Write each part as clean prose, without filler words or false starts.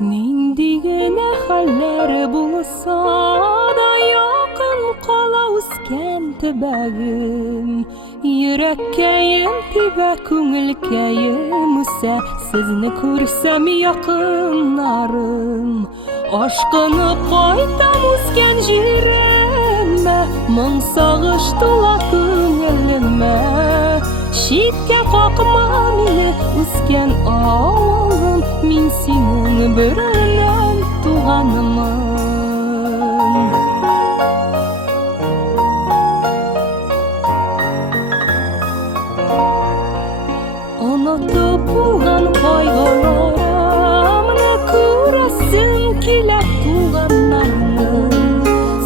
Нендигене хәлләр булса да якын кала үскән төбәгем. Йөрәккәем тибә, күңелкәем үсә, сезне күрсәм якыннарым. Ашкынып кайтам үскән җиремә, моң сагыш тула күңелемә. Читкә какма мине, үскән авылым, мин синең бөреннән туганымын. Онытып булган кайгыларымны күрәсем килә туганнарны.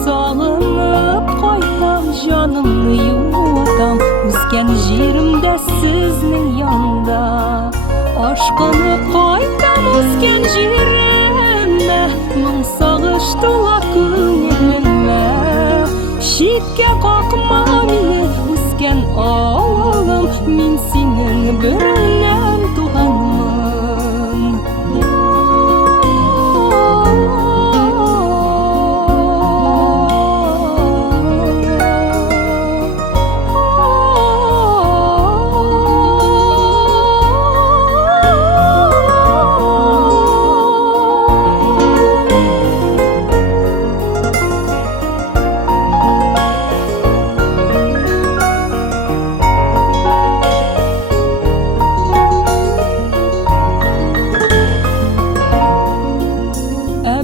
Сагынып кайтам, җанымны юатам, үскән җиремдә сезнең янда. Ашкынып кайтам үскән җиремә, моң сагыш тула күңелемә. Читкә какма мине, үскән авылым, мин синең бөреннән туганмын.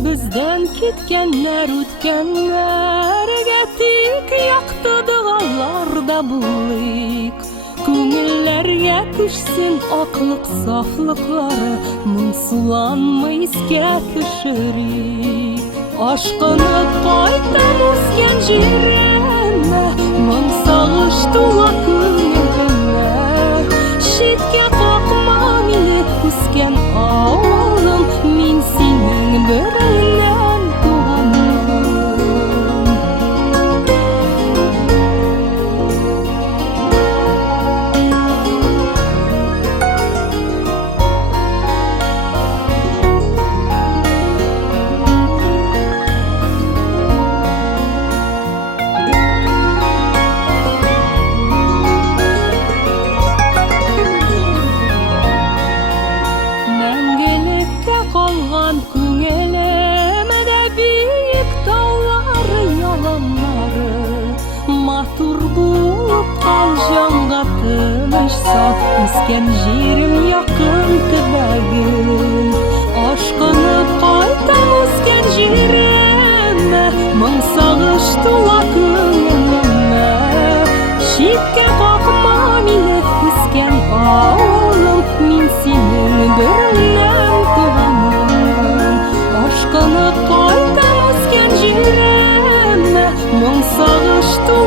Бездән киткәннәр үткәннәргә тик якты дыгаларда булыйк. Күңелләргә күчсен аклык сафлыклары, моңсуланмый искә төшерик. Ашкынып кайтам үскән җиремә, моң сагыш тула күңелемә. Читкә какма мине, үскән авылым, мин синең бөреннән туганмын. Мәңгелеккә калган күңелемдә биек таулары, яланнары. Матур булып кал җанга тыныч сал, үскән җирем, якын төбәгем. Ашкынып кайтам үскән җиремә, моң сагыш тула күңелемә. Читкә какма мине, үскән авылым, мин синең бөреннән туганмын. Ашкынып кайтам үскән җиремә, моң сагыш тула